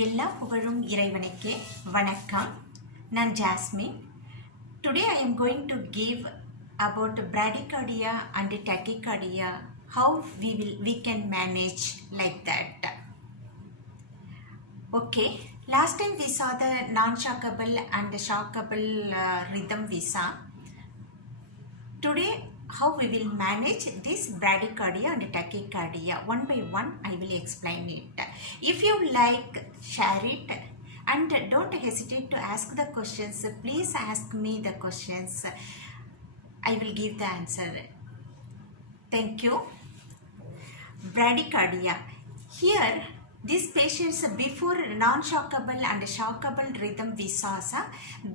எல்லா புகழும் இறைவனுக்கே. வணக்கம். நான் jasmine. Today I am going to give about bradycardia and tachycardia, how we can manage like that. Okay, last time we saw the non-shockable and shockable rhythm we saw. Today how we will manage this bradycardia and tachycardia. One by one I will explain it. If you like, share it and don't hesitate to ask the questions. Please ask me the questions. I will give the answer. Thank you. Bradycardia. Here these patients before non-shockable and shockable rhythm we saw,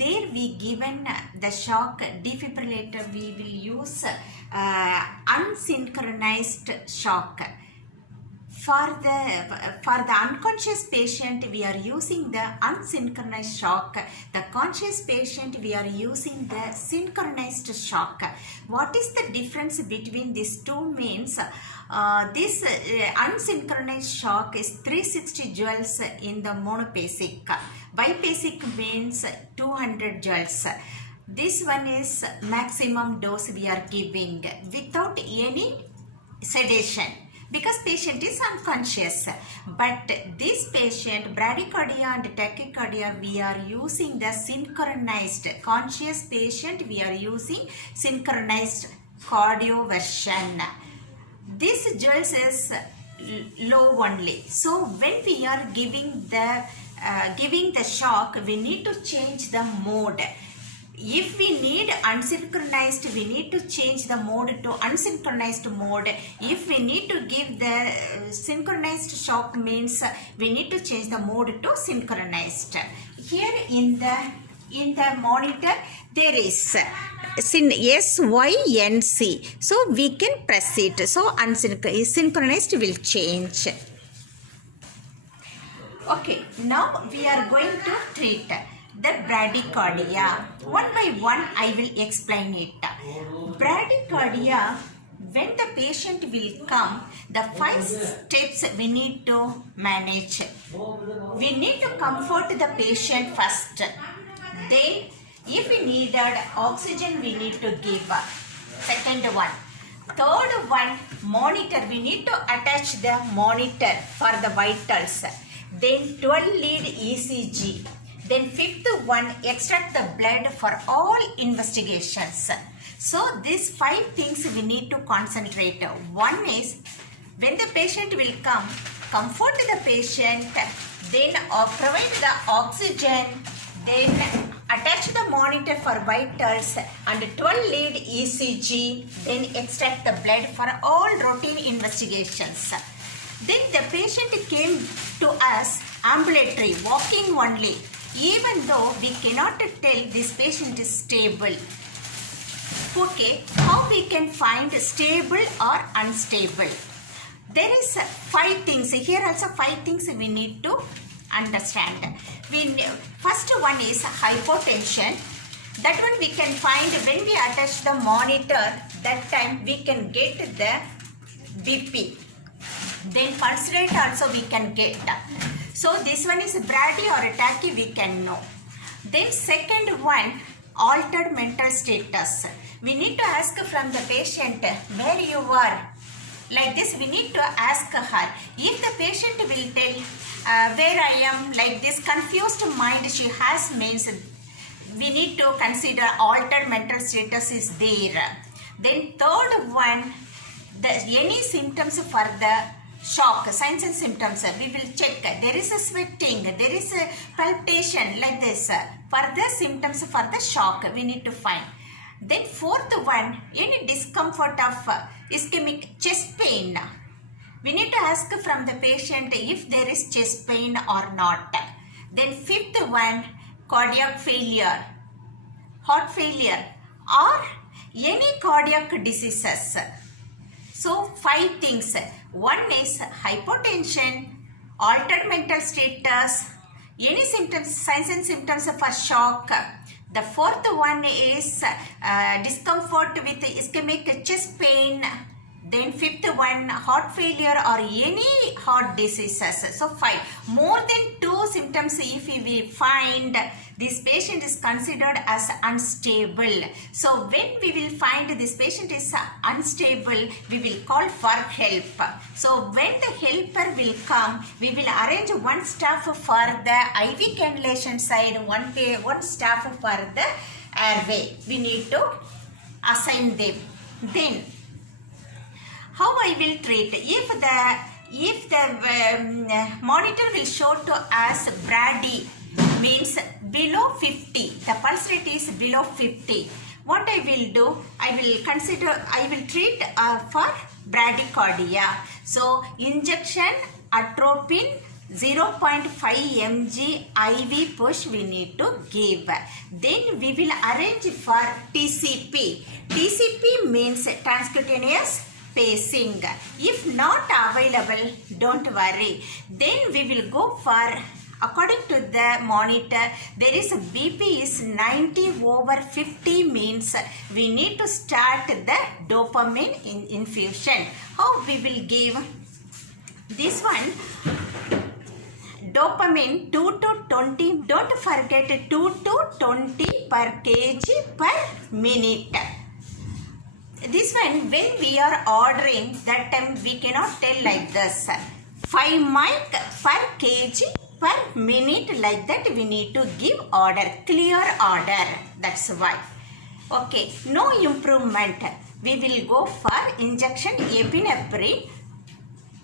there we given the shock defibrillator, we will use unsynchronized shock. For the unconscious patient we are using the unsynchronized shock. The conscious patient we are using the synchronized shock. What is the difference between these two means? This unsynchronized shock is 360 joules in the monophasic. Biphasic means 200 joules. This one is maximum dose we are giving without any sedation, because patient is unconscious. But this patient, bradycardia and tachycardia, we are using the synchronized. Conscious patient we are using synchronized cardio version. This joules is low only. So when we are giving the shock, we need to change the mode. If we need unsynchronized, we need to change the mode to unsynchronized mode. If we need to give the synchronized shock, means we need to change the mode to synchronized. Here in the monitor there is SYNC, so we can press it. So synchronized will change. Okay, now we are going to treat the bradycardia. One by one I will explain it. Bradycardia, when the patient will come, the 5 steps we need to manage. We need to comfort the patient first. Then if we needed oxygen, we need to give. Second one. Third one, monitor. We need to attach the monitor for the vitals. Then 12 lead ECG. Then 5th one, extract the blood for all investigations. So these 5 things we need to concentrate. One is, when the patient will come, comfort the patient, then provide the oxygen, then attach the monitor for vitals and 12 lead ECG, then extract the blood for all routine investigations. Then the patient came to us ambulatory, walking only. Even though we cannot tell this patient is stable. Okay, how we can find stable or unstable? There is 5 things. Here also 5 things we need to understand. First one is hypotension. That one we can find when we attach the monitor. That time we can get the BP. Then pulse rate also we can get. So this one is brady or tachy, we can know. Then second one, altered mental status. We need to ask from the patient where you are. Like this we need to ask her. If the patient will tell where I am, like this confused mind she has, means we need to consider altered mental status is there. Then third one, any symptoms for the shock, signs and symptoms, we will check. There is a sweating, there is a palpitation, like this. For the symptoms for the shock we need to find. Then fourth one, any discomfort of ischemic chest pain. We need to ask from the patient if there is chest pain or not. Then fifth one, cardiac failure, heart failure or any cardiac diseases. So 5 things. One is hypotension, altered mental status, any symptoms, signs and symptoms for shock. The fourth one is discomfort with ischemic chest pain. Then fifth one, heart failure or any heart diseases. So 5. More than 2 symptoms if we find this patient is considered as unstable. So when we will find this patient is unstable, we will call for help. So when the helper will come, we will arrange one staff for the IV cannulation side, one staff for the airway. We need to assign them. Then how I will treat? If the monitor will show to us Brady means below 50, the pulse rate is below 50. What I will do? I will treat for bradycardia. So injection atropine 0.5 mg IV push we need to give. Then we will arrange for TCP. TCP means transcutaneous pacing. If not available, don't worry. Then we will go for, according to the monitor, there is a BP is 90/50 means we need to start the dopamine infusion. How we will give this one? Dopamine 2 to 20. Don't forget 2 to 20 per kg per minute. This one, when we are ordering, that time we cannot tell like this. 5 mic per kg per minute, like that we need to give order, clear order. That's why. Okay, no improvement. We will go for injection epinephrine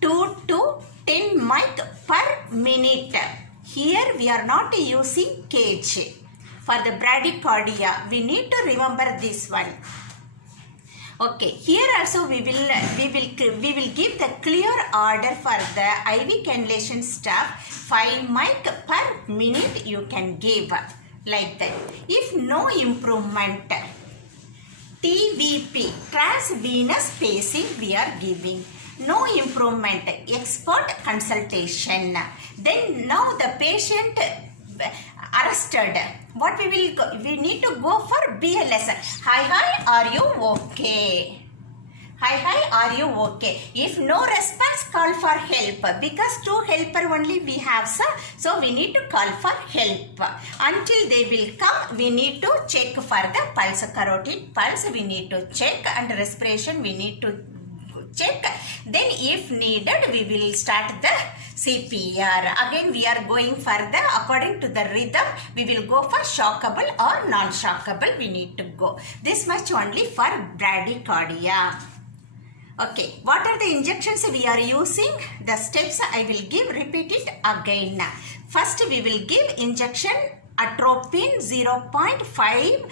2 to 10 mic per minute. Here we are not using kg. For the bradycardia, we need to remember this one. Okay, here also we will give the clear order for the IV cannulation staff. 5 mic per minute you can give, like that. If no improvement, TVP, transvenous pacing we are giving. No improvement, expert consultation. Then now the patient arrested. What we need to go for BLS. Hi, are you okay? Hi, are you okay? If no response, call for help. Because 2 helper only we have, sir. So we need to call for help. Until they will come, we need to check for the pulse, carotid pulse we need to check, and respiration we need to check. Then if needed, we will start the CPR. Again we are going for the, according to the rhythm, we will go for shockable or non-shockable we need to go. This much only for bradycardia. Okay, what are the injections we are using? The steps I will give, repeat it again. First we will give injection atropine 0.5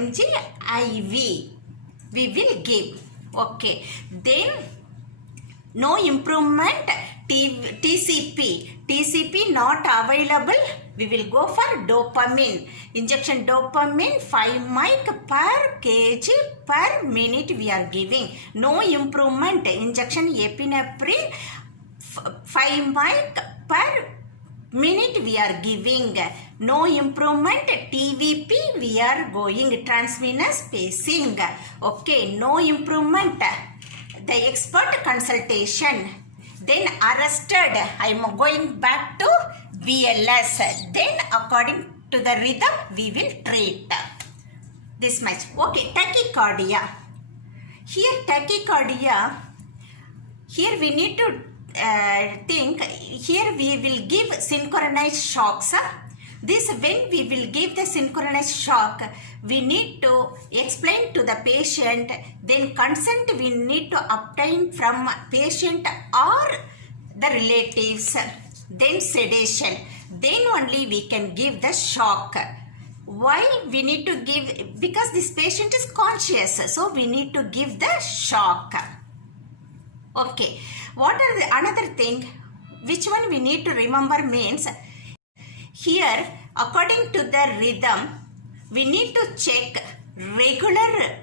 mg IV. We will give. Okay, then no improvement, TCP not available, we will go for dopamine. Injection dopamine 5 mic per kg per minute we are giving. No improvement, injection epinephrine 5 mic per minute we are giving. No improvement, TVP we are going, transvenous pacing. Okay, no improvement, the expert consultation. Then arrested, I am going back to BLS. Then according to the rhythm we will treat. This much. Okay, tachycardia. Here tachycardia, here we need to think, here we will give synchronized shocks. This, when we will give the synchronized shock, we need to explain to the patient, then consent we need to obtain from patient or the relatives, then sedation, then only we can give the shock. Why we need to give? Because this patient is conscious, so we need to give the shock. Okay, what are the another thing which one we need to remember means, here according to the rhythm we need to check regular,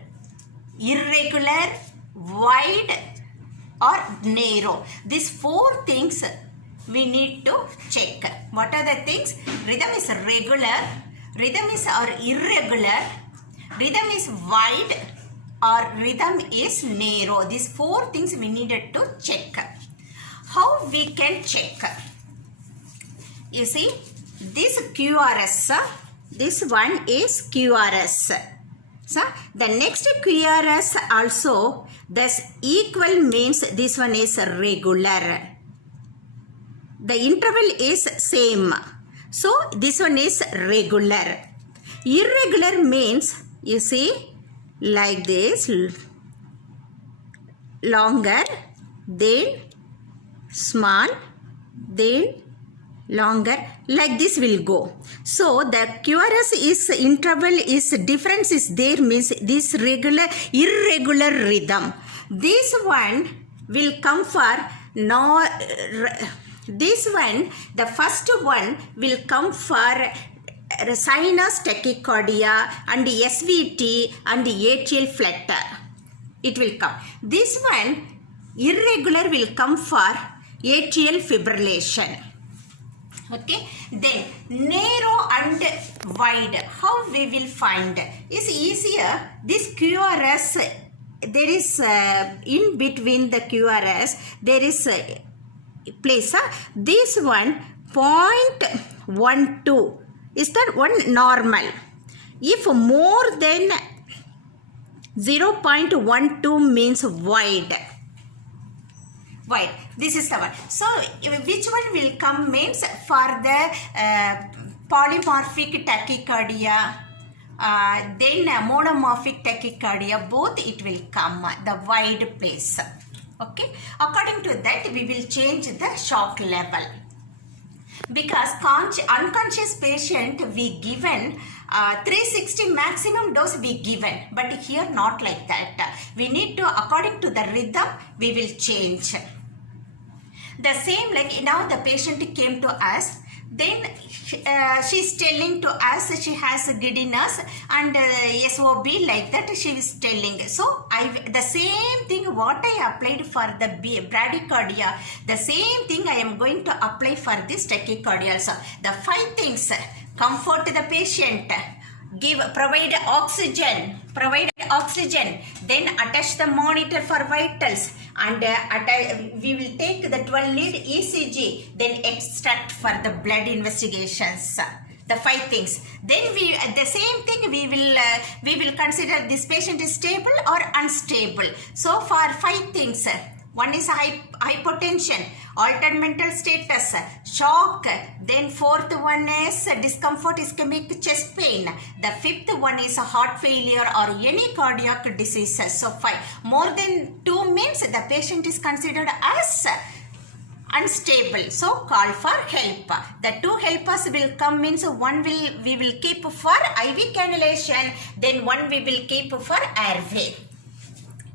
irregular, wide or narrow. These 4 things we need to check. What are the things? Rhythm is regular, rhythm is or irregular, rhythm is wide, or rhythm is narrow. These 4 things we needed to check. How we can check? You see, this QRS, this one is QRS. So, the next QRS also, this equal means this one is regular. The interval is same. So, this one is regular. Irregular means, you see, like this, longer, then small, then longer, like this will go. So the QRS is interval is difference is there, means this regular irregular rhythm. This one will come for no. This one, the first one will come for sinus tachycardia and SVT and atrial flutter. It will come. This one irregular will come for atrial fibrillation. Okay, then narrow and wide, how we will find is easier. This QRS, there is in between the QRS there is a place. This one 0.12 is that one normal. If more than 0.12 means wide. This is the one. So which one will come means for the polymorphic tachycardia, then monomorphic tachycardia, both it will come the wide place. Okay, according to that we will change the shock level, because unconscious patient we given 360 maximum dose we given, but here not like that. We need to, according to the rhythm we will change. The same like now the patient came to us, then she's telling to us she has giddiness and SOB, like that she is telling. So the same thing what I applied for the bradycardia, the same thing I am going to apply for this tachycardia also. The 5 things: comfort the patient, provide oxygen, then attach the monitor for vitals, and we will take the 12 lead ECG, then extract for the blood investigations. The 5 things. Then we the same thing we will consider this patient is stable or unstable. So for 5 things, one is hypotension, altered mental status, shock, then 4th one is discomfort, ischemic chest pain, the 5th one is heart failure or any cardiac diseases. So 5. More than 2 means the patient is considered as unstable, so call for help. The 2 helpers will come means one we will keep for IV cannulation, then one we will keep for airway.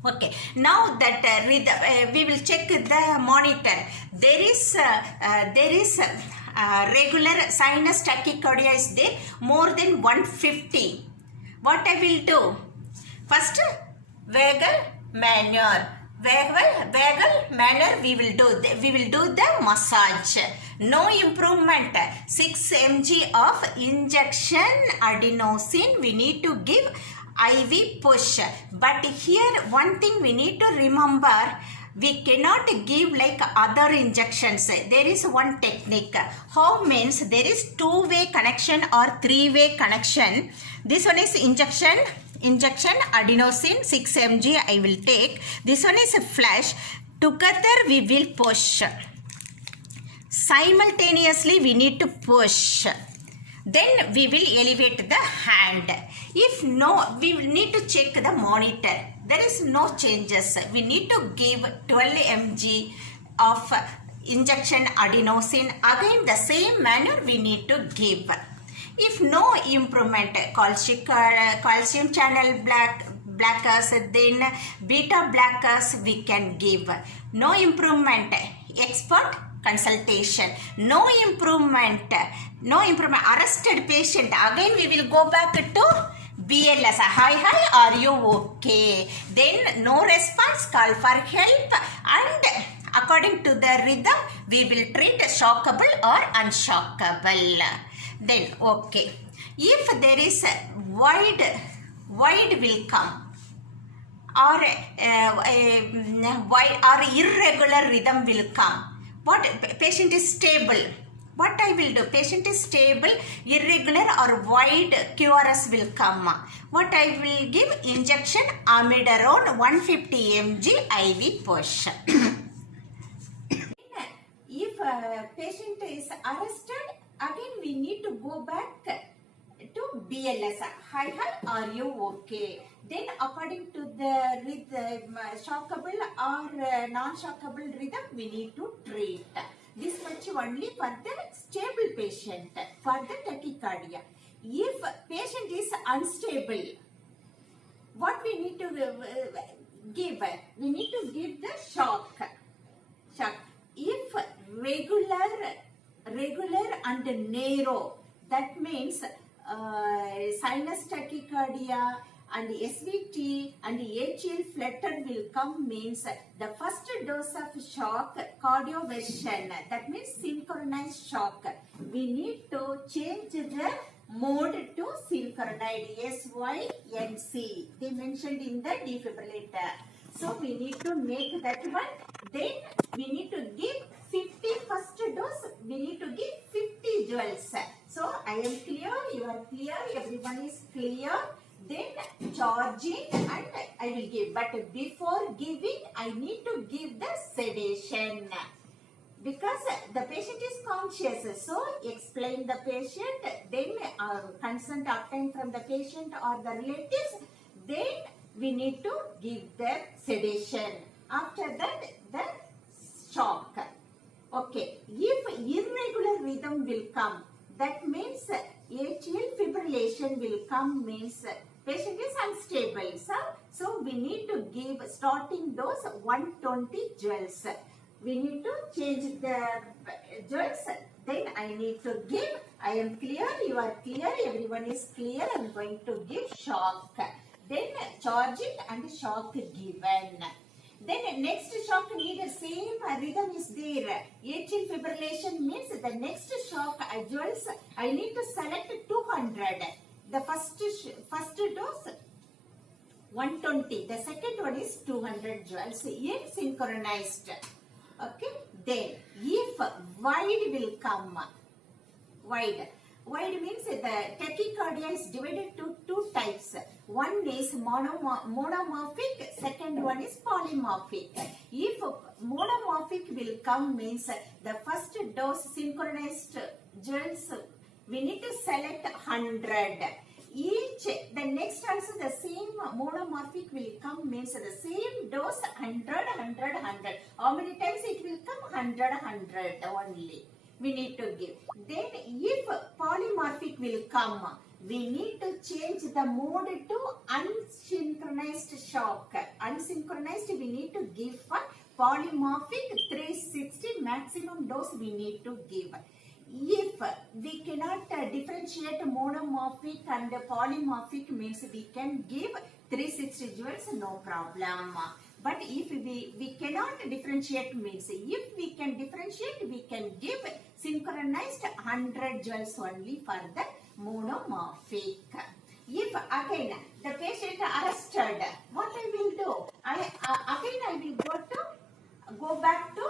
Okay, now that we will check the monitor. There is regular sinus tachycardia is there, more than 150. What I will do? First, vagal manner. Vagal manner we will do the massage. No improvement. 6 mg of injection adenosine we need to give IV push. But here one thing we need to remember, we cannot give like other injections. There is one technique. How means there is 2-way connection or 3-way connection. This one is injection adenosine 6 mg I will take. This one is a flash. Together we will push. Simultaneously we need to push. Then we will elevate the hand. If no, we need to check the monitor. There is no changes. We need to give 12 mg of injection adenosine. Again the same manner we need to give. If no improvement, calcium channel blockers, then beta blockers we can give. No improvement, expert consultation. No improvement, arrested patient. Again we will go back to BLS. Hi, are you okay? Then no response, call for help, and according to the rhythm we will treat shockable or unshockable. Then if there is a wide will come. or why or irregular rhythm will come. What patient is stable. What I will do? Patient is stable, irregular or wide QRS will come. What I will give? Injection amiodarone 150 mg IV push. If patient is arrested, again we need to go back to BLS. Hi, are you okay? Then according to the rhythm, shockable or non-shockable rhythm, we need to treat. This much only for the stable patient, for the tachycardia. If patient is unstable, what we need to give? We need to give the shock. If regular and narrow, that means sinus tachycardia and SVT and ACL flutter will come, means the first dose of shock cardioversion, that means synchronized shock. We need to change the mode to synchronized, SYNC. They mentioned in the defibrillator. So we need to make that one. Then we need to give 50 first dose. We need to give 50 joules. So I am clear, you are clear, everyone is clear. Then charging and I will give. But before giving, I need to give the sedation. Because the patient is conscious, so explain the patient, then consent obtained from the patient or the relatives, then we need to give the sedation. After that, the shock. Okay, if irregular rhythm will come, that means atrial fibrillation will come, means patient is unstable. So we need to give starting dose 120 joules. We need to change the joules. Then I need to give. I am clear, you are clear, everyone is clear. I am going to give shock. Then charging and shock given. Then next shock needed, same rhythm is there. Atrial fibrillation means the next shock joules I need to select 200. The first dose 120. The second one is 200 joules in synchronized. Okay. Then if wide will come, wide means the tachycardia is divided to two types. One is monomorphic, second one is polymorphic. If monomorphic will come, means the first dose synchronized joules we need to select 100. The next also the same monomorphic will come, means the same dose 100. How many times it will come? 100 only. We need to give. Then if polymorphic will come, we need to change the mode to unsynchronized shock. Unsynchronized we need to give for polymorphic 360 maximum dose we need to give. If we cannot differentiate monomorphic and polymorphic, means we can give 360 joules, no problem. But if we cannot differentiate, means if we can differentiate, we can give synchronized 100 joules only for the monomorphic. If again the patient arrested, what I will do? I will go back to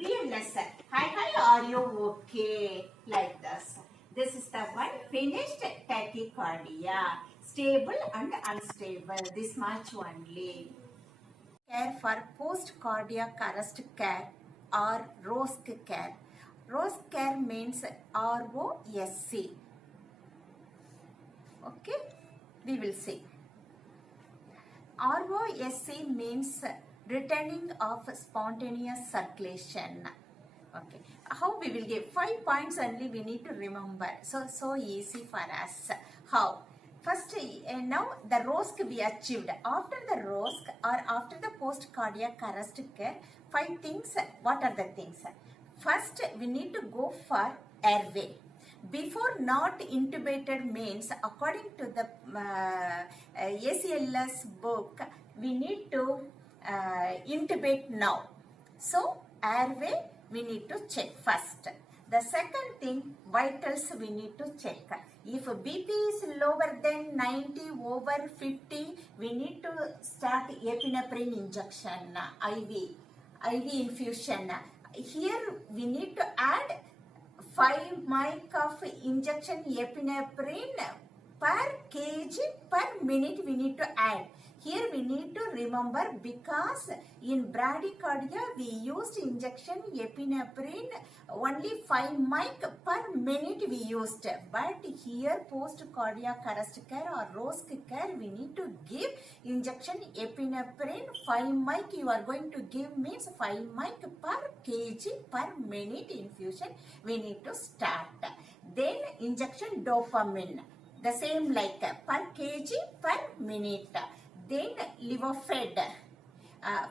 BLS. Hi, are you okay? Like this. This is the one finished tachycardia. Stable and unstable. This much only. Care for post-cardiac arrest care or ROSC care. ROSC care means ROSC. Okay, we will see. ROSC means returning of spontaneous circulation. Okay, how we will give 5 points only we need to remember. So easy for us. How? First, now the ROSC we achieved. After the ROSC or after the post-cardiac arrest care, 5 things. What are the things? First, we need to go for airway. Before not intubated means, according to the ACLS book, we need to intubate now. So, airway we need to check first. The second thing, vitals we need to check. If BP is lower than 90 over 50, we need to start epinephrine injection, IV infusion. Here we need to add 5 mic of injection epinephrine per kg per minute we need to add. Here we need to remember, because in bradycardia we used injection epinephrine only 5 mic per minute we used, but here post cardiac arrest care or ROSC care we need to give injection epinephrine 5 mic you are going to give, means 5 mic per kg per minute infusion we need to start. Then injection dopamine, the same like per kg per minute. Then liver fed.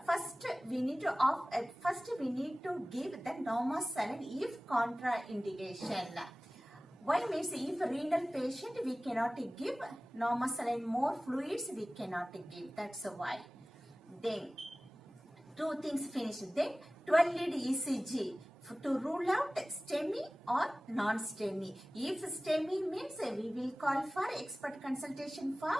First we need to give the normal saline if contraindication. Why? Means if renal patient we cannot give normal saline, more fluids we cannot give. That's why. Then two things finished. Then 12 lead ECG to rule out STEMI or non-STEMI. If STEMI means we will call for expert consultation for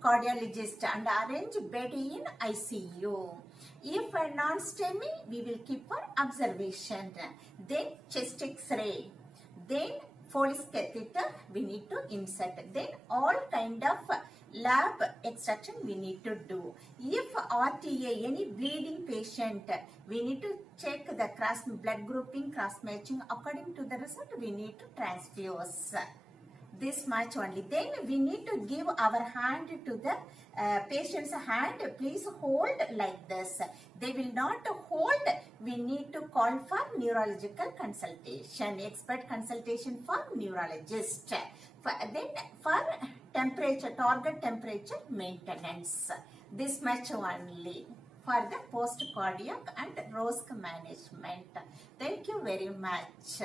cardiologist and arrange bed in ICU. If non-STEMI, we will keep for observation. Then chest X-ray. Then Foley's catheter we need to insert. Then all kind of lab extraction we need to do. If RTA, any bleeding patient, we need to check the cross blood grouping, cross matching. According to the result, we need to transfuse. This much only. Then we need to give our hand to the patient's hand. Please hold like this. They will not hold. We need to call for neurological consultation, expert consultation for neurologist. Then for temperature, target temperature maintenance. This much only for the post cardiac and ROSC management. Thank you very much.